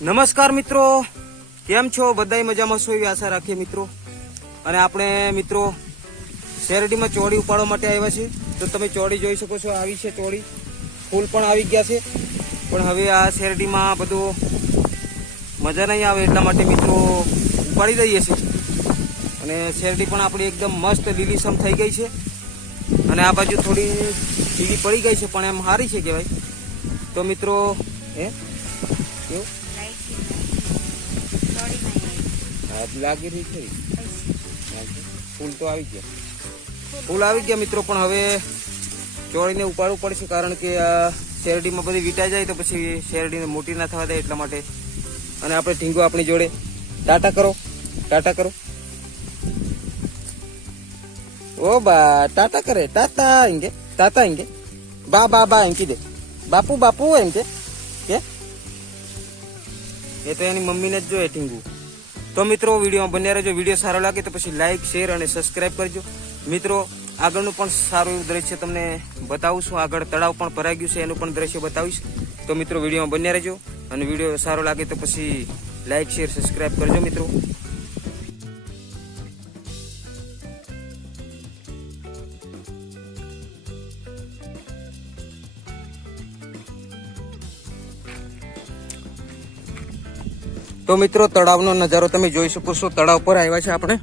નમસ્કાર મિત્રો, કેમ છો? બધાય મજામાં છો એવી આશા રાખીએ મિત્રો. અને આપણે મિત્રો શેરડીમાં ચોળી ઉપાડવા માટે આવ્યા છે. તો તમે ચોળી જોઈ શકો છો, આવી છે ચોળી, ફૂલ પણ આવી ગયા છે. પણ હવે આ શેરડીમાં બધું મજા નહીં આવે એટલા માટે મિત્રો ઉપાડી દઈએ છીએ. અને શેરડી પણ આપણી એકદમ મસ્ત લીલીસમ થઈ ગઈ છે. અને આ બાજુ થોડી સીધી પડી ગઈ છે, પણ એમ સારી છે કહેવાય. તો મિત્રો કેવું લાગી રહી છે, ફૂલ તો આવી ગયા મિત્રો. પણ હવે ચોળીને ઉપાડવું પડશે, કારણ કે આ શેરડીમાં બધી વીટા જાય તો પછી શેરડીને મોટી ના થવા દે એટલા માટે. અને આપણે ઢીંગો આપણી જોડે. ટાટા કરો. ઓ બા ટાટા કરે, ટાટા એંગે બા એમ કીધે, બાપુ એમ કે એ તો એની મમ્મીને જ જોઈએ ઢીંગુ. તો મિત્રો વિડીયોમાં બન્યા રહેજો. વિડીયો સારો લાગે તો પછી લાઈક, શેર અને સબસ્ક્રાઈબ કરજો મિત્રો. આગળનું પણ સારું એવું દ્રશ્ય તમને બતાવું છું. આગળ તળાવ પણ ભરાઈ ગયું છે, એનું પણ દ્રશ્ય બતાવીશ. તો મિત્રો વિડીયોમાં બન્યા રહેજો. અને વિડીયો સારો લાગે તો પછી લાઈક, શેર, સબસ્ક્રાઈબ કરજો મિત્રો. તો મિત્રો તળાવનો નજારો તમે જોઈ શકો છો. તળાવ પર આવ્યા છે આપણે.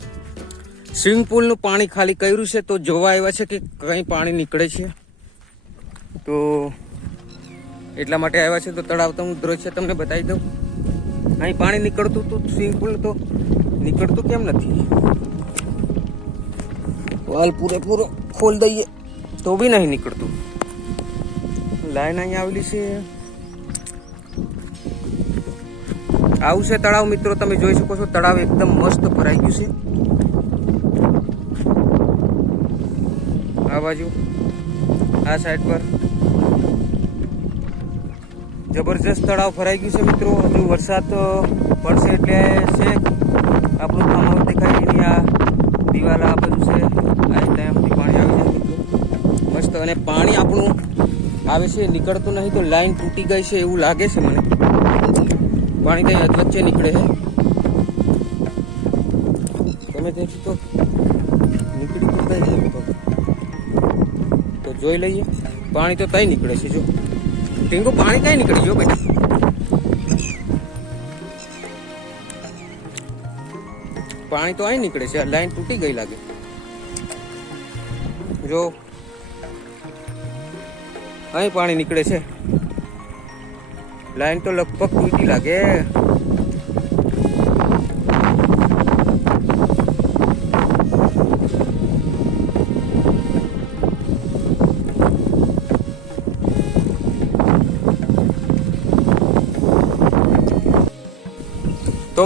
સ્વિમિંગ પુલનું પાણી ખાલી કર્યું છે, તો જોવા આવ્યા છે કે કઈ પાણી નીકળે છે, તો એટલા માટે આવ્યા છે. તો તળાવનું દ્રશ્ય તમને બતાવી દઉં. અહીં પાણી નીકળતું તો સ્વિમિંગ પુલ તો નીકળતું કેમ નથી? વાલ પૂરેપૂરો ખોલ દઈએ તો બી નહીં નીકળતું. લાઈન અહીં આવેલી છે. આવું છે તળાવ મિત્રો, તમે જોઈ શકો છો. તળાવ એકદમ મસ્ત ભરાઈ ગયું છે. આ બાજુ આ સાઈડ પર જબરજસ્ત તળાવ ભરાઈ ગયું છે મિત્રો. હજુ વરસાદ પડશે એટલે છે આપણું ફાર્મ દેખાય. એની આ દિવાલ આ બધું છે, આ ત્યાંથી પાણી આવી જાય મિત્રો મસ્ત. અને પાણી આપણું આવે છે, નીકળતું નહીં. તો લાઈન તૂટી ગઈ છે એવું લાગે છે મને. પાણી કઈ વચ્ચે નીકળે છે, તમે તેથી તો નીકળી પડતા. તો જોઈ લઈએ. પાણી તો તઈ નીકળે છે. જો ટીંગુ પાણી કઈ નીકળી ગયો બેટા. પાણી તો અહીં નીકળે છે. લાઈન તૂટી ગઈ લાગે. જો અહીં પાણી નીકળે છે. લાઈન તો લગભગ તૂટી લાગે. તો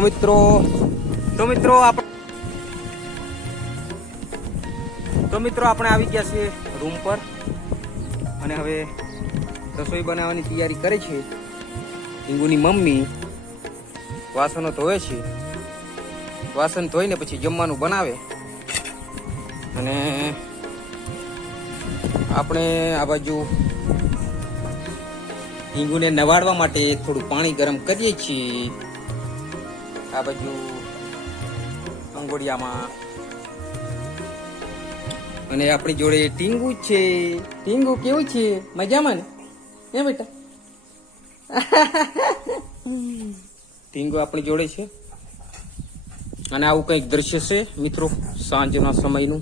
મિત્રો આપણે આવી ગયા છીએ રૂમ પર. અને હવે રસોઈ બનાવવાની તૈયારી કરે છે ઢીંગુની મમ્મી. વાસણો ધોવે છે. વાસણ ધોઈને પછી જમવાનું બનાવે. અને આપણે આ બાજુ ઢીંગુને નવાડવા માટે થોડું પાણી ગરમ કરીએ છીએ. આ બાજુ અંગોડિયામાં. અને આપણી જોડે ટીંગુ છે. ટીંગુ કેવું છે? મજામાં ને બેટા? ટીંગુ આપણી જોડે છે. અને આવું કંઈક દ્રશ્ય છે મિત્રો સાંજના સમયનું.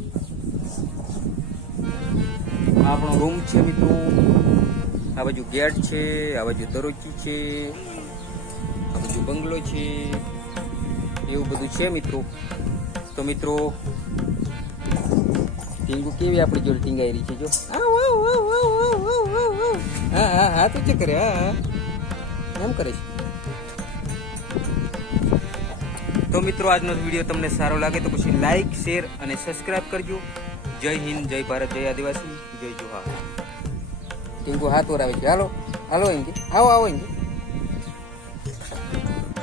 આપણો રૂમ છે મિત્રો. આ બાજુ ગેટ છે, આ બાજુ દરોજી છે, આ બાજુ બંગલો છે, એવું બધું છે મિત્રો. તો મિત્રો ટીંગુ કેવી આપણી જોડે ટીંગાઈ રહી છે. જો હા તો છે કરે. હા એમ કરે છે. તો મિત્રો આજનો વિડીયો તમને સારો લાગે તો પછી લાઈક, શેર અને સબસ્ક્રાઇબ કરજો. જય હિન્દ, જય ભારત, જય આદિવાસી, જય જોહાર. ટીંગુ હાથ ઓરાવે છે. હાલો એમ કે આવો એમ કે.